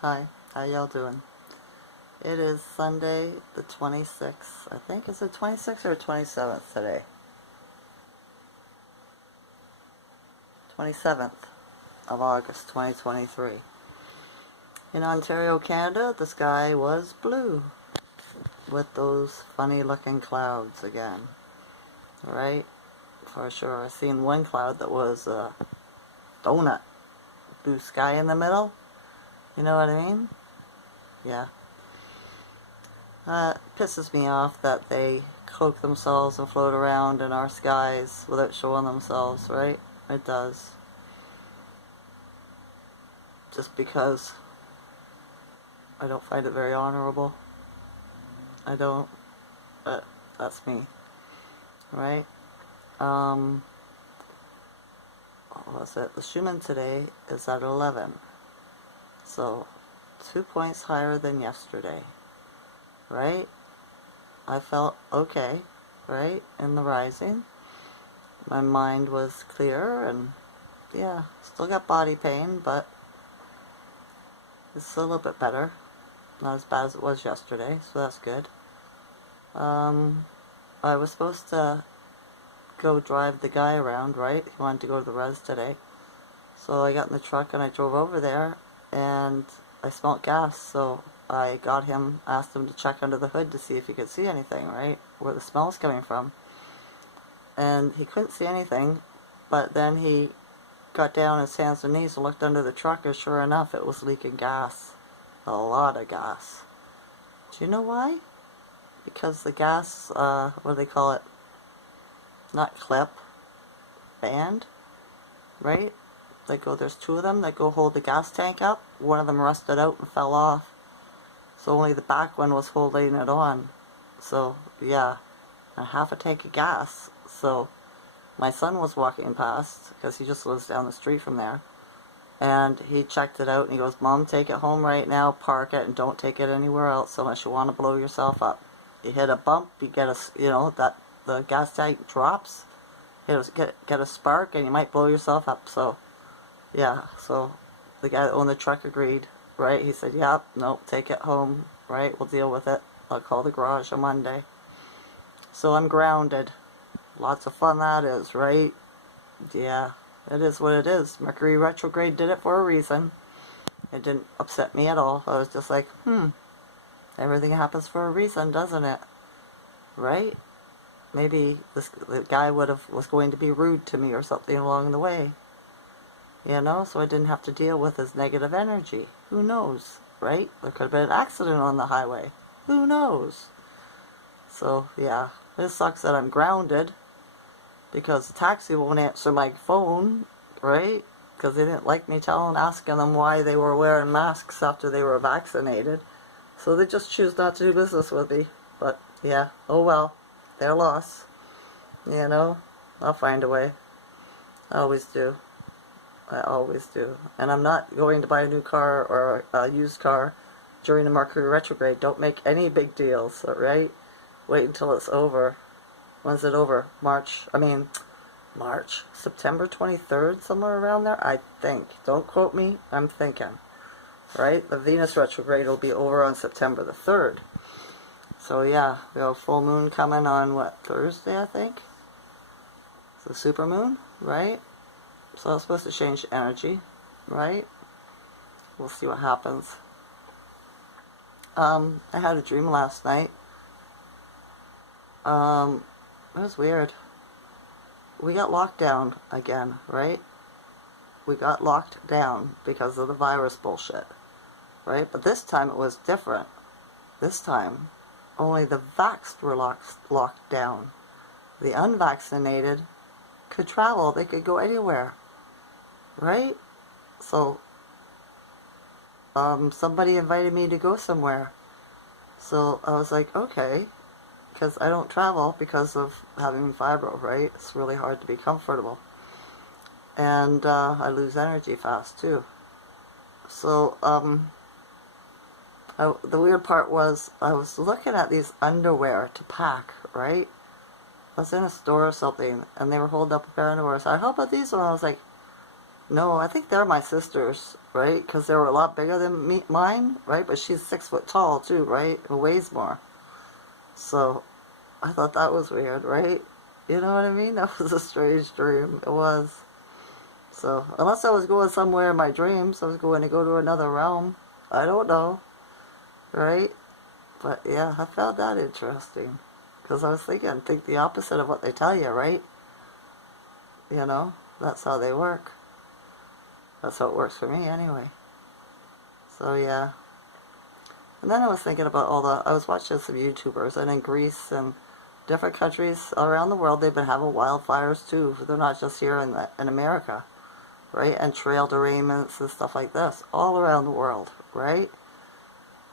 Hi, how y'all doing? It is Sunday the 26th. I think, is it 26th or 27th today? 27th of August 2023. In Ontario, Canada, the sky was blue with those funny looking clouds again. Right? For sure. I seen one cloud that was a donut. Blue sky in the middle. You know what I mean? Yeah. It pisses me off that they cloak themselves and float around in our skies without showing themselves, right? It does. Just because I don't find it very honorable. I don't. But that's me. Right? What was it? The Schumann today is at 11. So, 2 points higher than yesterday. Right? I felt okay, right, in the rising. My mind was clear, and yeah, still got body pain, but it's a little bit better. Not as bad as it was yesterday, so that's good. I was supposed to go drive the guy around, right? He wanted to go to the res today. So I got in the truck and I drove over there, and I smelled gas, so I got him, asked him to check under the hood to see if he could see anything, right? Where the smell's coming from. And he couldn't see anything, but then he got down on his hands and knees and looked under the truck, and sure enough, it was leaking gas. A lot of gas. Do you know why? Because the gas, what do they call it? Not clip, band, right? There's two of them that go hold the gas tank up. One of them rusted out and fell off. So only the back one was holding it on. So, yeah, and half a tank of gas. So, my son was walking past, because he just lives down the street from there. And he checked it out and he goes, "Mom, take it home right now, park it, and don't take it anywhere else unless you want to blow yourself up. You hit a bump, you get that the gas tank drops, get a spark, and you might blow yourself up." So, yeah, so the guy that owned the truck agreed, right? He said, "Yep, nope, take it home, right? We'll deal with it. I'll call the garage on Monday." So I'm grounded. Lots of fun that is, right? Yeah, it is what it is. Mercury retrograde did it for a reason. It didn't upset me at all. I was just like, everything happens for a reason, doesn't it? Right? Maybe the guy was going to be rude to me or something along the way. So I didn't have to deal with his negative energy. Who knows, right? There could have been an accident on the highway. Who knows? So, yeah, it sucks that I'm grounded because the taxi won't answer my phone, right? Because they didn't like me asking them why they were wearing masks after they were vaccinated. So they just choose not to do business with me. But, yeah, oh well, their loss. I'll find a way. I always do. I always do. And I'm not going to buy a new car or a used car during the Mercury retrograde. Don't make any big deals, right? Wait until it's over. When's it over? September 23rd, somewhere around there, I think. Don't quote me, I'm thinking. Right? The Venus retrograde will be over on September the 3rd. So yeah, we have a full moon coming on, Thursday, I think? It's the super moon, right? So it's supposed to change energy, right? We'll see what happens. I had a dream last night. It was weird. We got locked down again, right? We got locked down because of the virus bullshit, right? But this time it was different. This time, only the vaxxed were locked down. The unvaccinated could travel. They could go anywhere, right? So, somebody invited me to go somewhere. So I was like, okay, because I don't travel because of having fibro, right? It's really hard to be comfortable. And I lose energy fast, too. So, the weird part was, I was looking at these underwear to pack, right? I was in a store or something, and they were holding up a pair of underwear. So how about these ones? I was like, No, I think they're my sisters, right? Because they were a lot bigger than mine, right? But she's 6 foot tall too, right? Who weighs more. So I thought that was weird, right? You know what I mean? That was a strange dream. It was. So unless I was going somewhere in my dreams, I was going to go to another realm. I don't know, right? But yeah, I found that interesting. Because I was thinking, think the opposite of what they tell you, right? You know, that's how they work. That's how it works for me anyway. So yeah. And then I was thinking about I was watching some YouTubers, and in Greece and different countries around the world, they've been having wildfires too. They're not just here in America, right? And trail derailments and stuff like this, all around the world, right?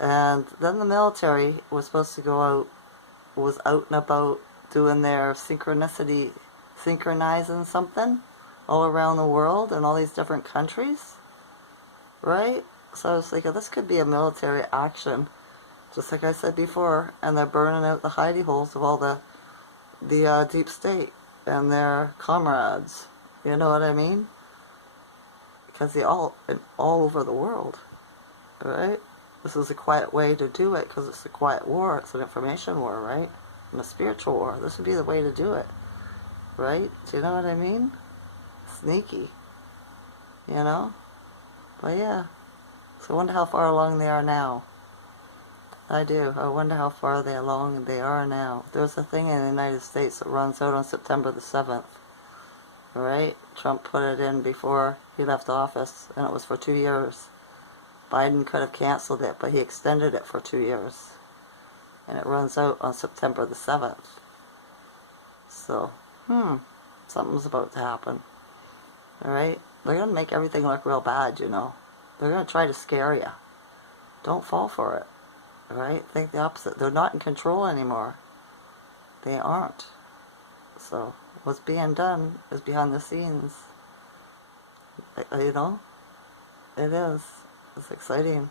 And then the military was supposed to was out and about doing their synchronizing something all around the world in all these different countries, right? So I was thinking, this could be a military action, just like I said before, and they're burning out the hidey holes of all the deep state and their comrades. You know what I mean? Because they all over the world, right? This is a quiet way to do it because it's a quiet war. It's an information war, right? And a spiritual war. This would be the way to do it, right? Do you know what I mean? Sneaky, you know? But yeah. So I wonder how far along they are now. I do. I wonder how far along they are now. There's a thing in the United States that runs out on September the 7th. Right? Trump put it in before he left office, and it was for 2 years. Biden could have canceled it, but he extended it for 2 years. And it runs out on September the 7th. So, something's about to happen. Alright? They're going to make everything look real bad, you know. They're going to try to scare you. Don't fall for it. Alright? Think the opposite. They're not in control anymore. They aren't. So, what's being done is behind the scenes. You know? It is. It's exciting.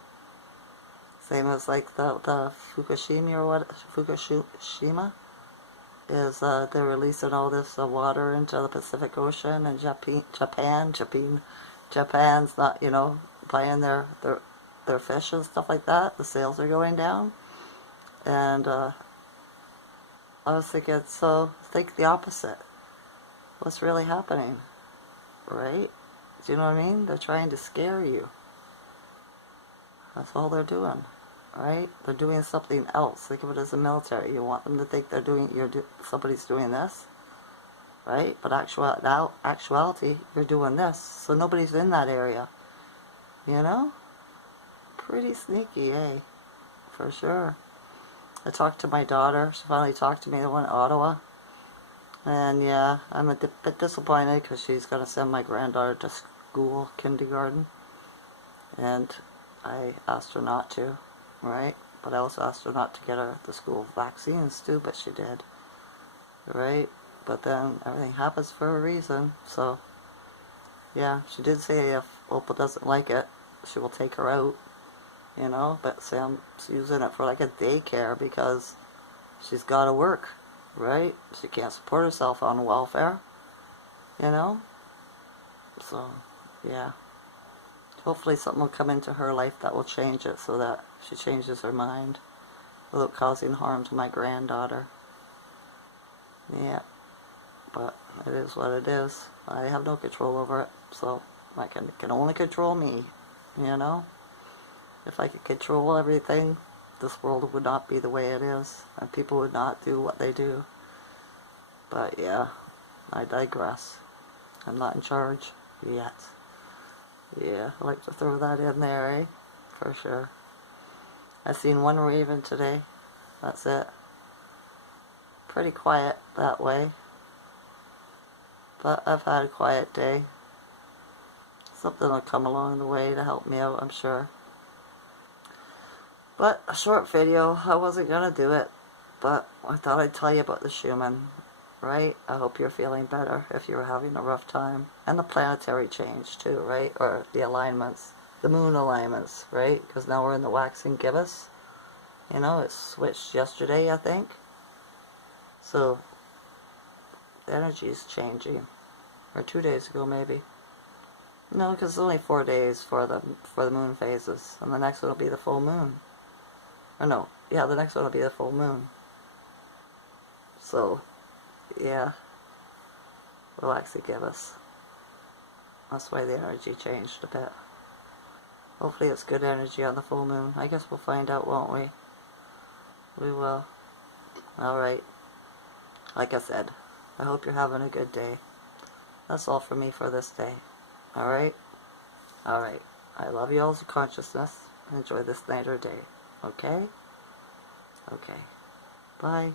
Same as like the Fukushima or what? Fukushima is they're releasing all this water into the Pacific Ocean, and Japan's not, you know, buying their fish and stuff like that. The sales are going down, and I was thinking, so think the opposite. What's really happening, right? Do you know what I mean? They're trying to scare you. That's all they're doing, right? They're doing something else. Think of it as a military. You want them to think they're doing, somebody's doing this, right? But actuality, you're doing this. So nobody's in that area, you know? Pretty sneaky, eh? For sure. I talked to my daughter. She finally talked to me, the one in Ottawa. And yeah, I'm a bit disappointed because she's going to send my granddaughter to school, kindergarten. And I asked her not to, right? But I also asked her not to get her the school vaccines too, but she did, right? But then everything happens for a reason. So yeah, she did say if Opal doesn't like it, she will take her out, you know. But Sam's using it for like a daycare because she's got to work, right? She can't support herself on welfare, you know. So yeah. Hopefully something will come into her life that will change it so that she changes her mind without causing harm to my granddaughter. Yeah, but it is what it is. I have no control over it, so I can only control me, you know? If I could control everything, this world would not be the way it is, and people would not do what they do. But yeah, I digress. I'm not in charge yet. Yeah, I like to throw that in there, eh? For sure. I seen one raven today. That's it. Pretty quiet that way. But I've had a quiet day. Something will come along the way to help me out, I'm sure. But a short video. I wasn't going to do it. But I thought I'd tell you about the Schumann. Right? I hope you're feeling better if you're having a rough time. And the planetary change too, right? Or the alignments. The moon alignments, right? Because now we're in the waxing gibbous. You know, it switched yesterday, I think. So, the energy is changing. Or 2 days ago, maybe. No, because it's only 4 days for the moon phases, and the next one will be the full moon. Or no, yeah, the next one will be the full moon. So, yeah, will actually give us. That's why the energy changed a bit. Hopefully it's good energy on the full moon. I guess we'll find out, won't we? We will. Alright. Like I said, I hope you're having a good day. That's all for me for this day. Alright? Alright. I love you all's consciousness. Enjoy this night or day. Okay? Okay. Bye.